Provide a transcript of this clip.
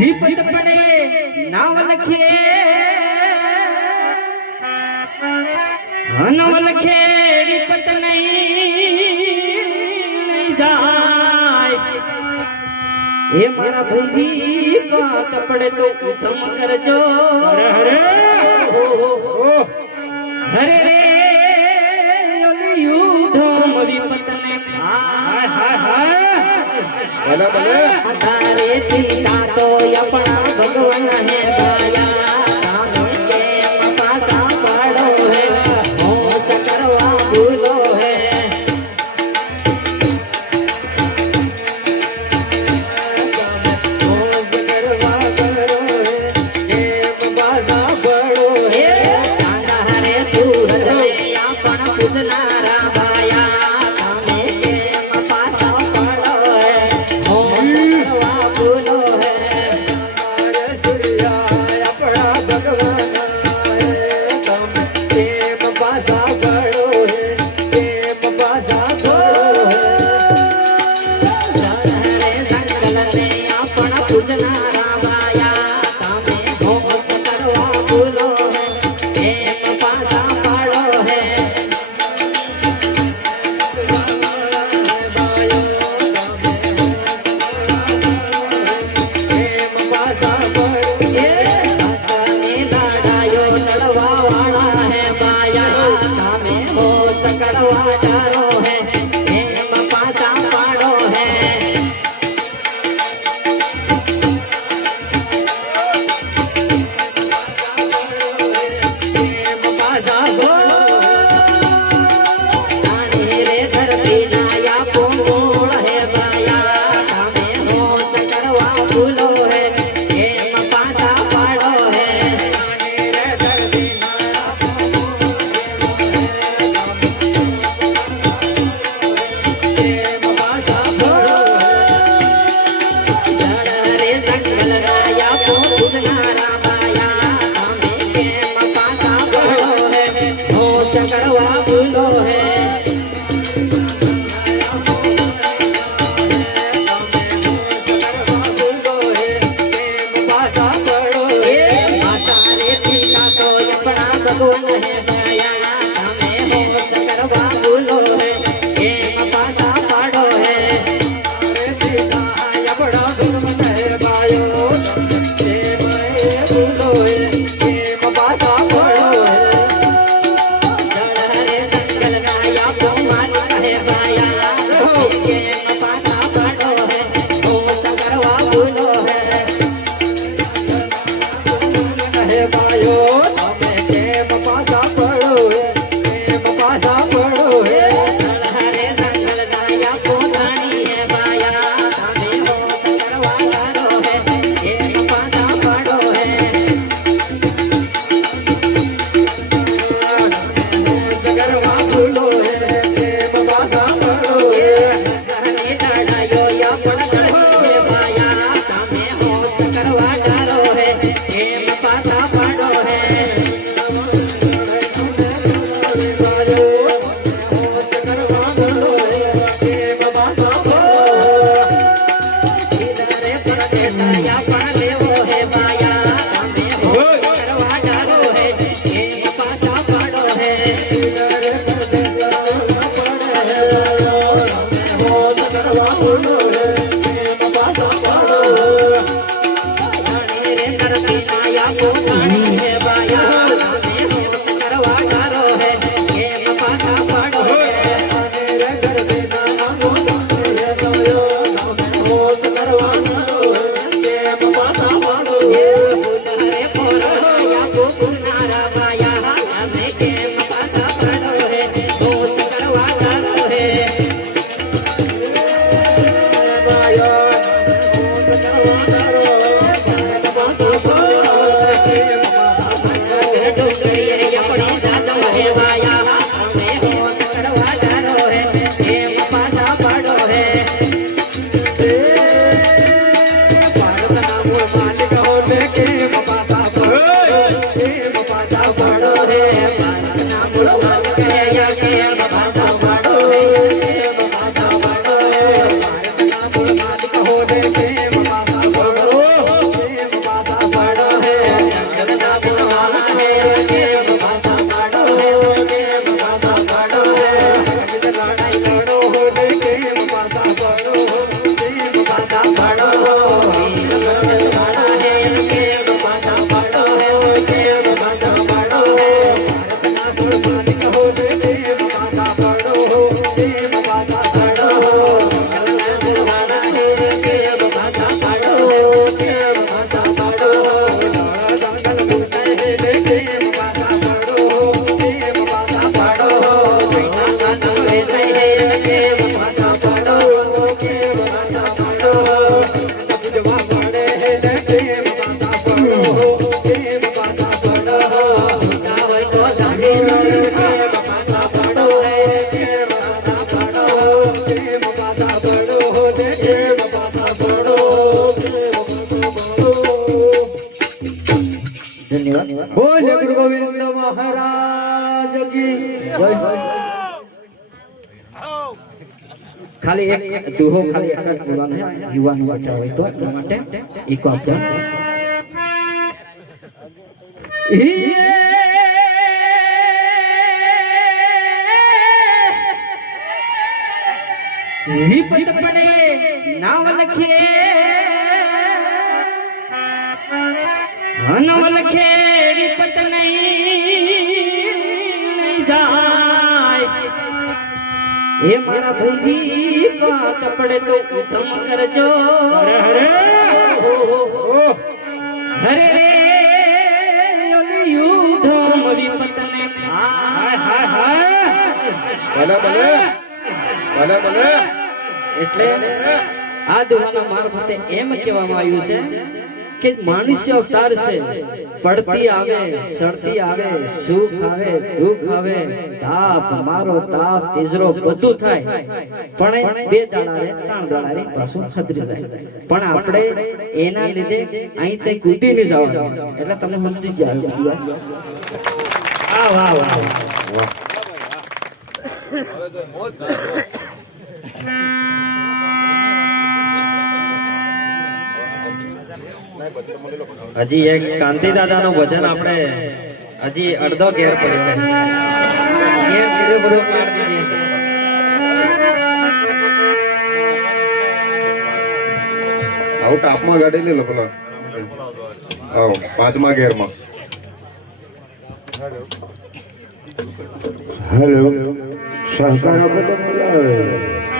વિપત પડે નાવ લખે હનવ લખે વિપત નહીં જાય એ મારા ભાઈ વિપત પડે તો ઉધમ કરજો હરે હરે યુધમ વિપત ને હાય હાય હાય ભલે ભલે તારે ચિંતા તો अपना भगवान है दया के पासा पड़ो है होश करवा भूलो है होश करवा करो है एक पासा पड़ो है चांदा हरे सूरज में अपन पूजनारा भाया सामे के पासा पड़ो है होश करवा भूलो है ખાલી એક દુહો ખાલી એક જ બોલવાનો છે યુવાન બેઠા હોય તો એટલા માટે એક આપજો વિપત પડે નાવ લખે હનવ લખે વિપત નહીં જાય એ મારા ભાઈ પાત પડે તો ઉધમ કરજો હરે રે યુધમ વિપત ને ભલે એટલે આ દુહાના મારફતે એમ કહેવામાં આવ્યું છે કે મનુષ્ય અવતાર છે પડતી આવે સડતી આવે સુખ આવે દુઃખ આવે તાપ મારો તાપ તેજરો બધું થાય પણ બે દાડા રે ત્રણ દાડા રે પાછું ખતરી જાય પણ આપણે એના લીધે અહીં તઈ કૂદી નહીં જવાનું એટલે તમે સમજી ગયા વાહ વાહ વાહ હજી એક કાંતિ દાદા નું ભજન આપણે હજી અડધો ઘેર પડ્યો ઘેર પૂરો પૂરો પાડ દીજીએ આવું ટાપમાં ગાડી લે લો પેલા આવો પાંચમા ગેરમાં હેલો સહકાર આપો તો મજા આવે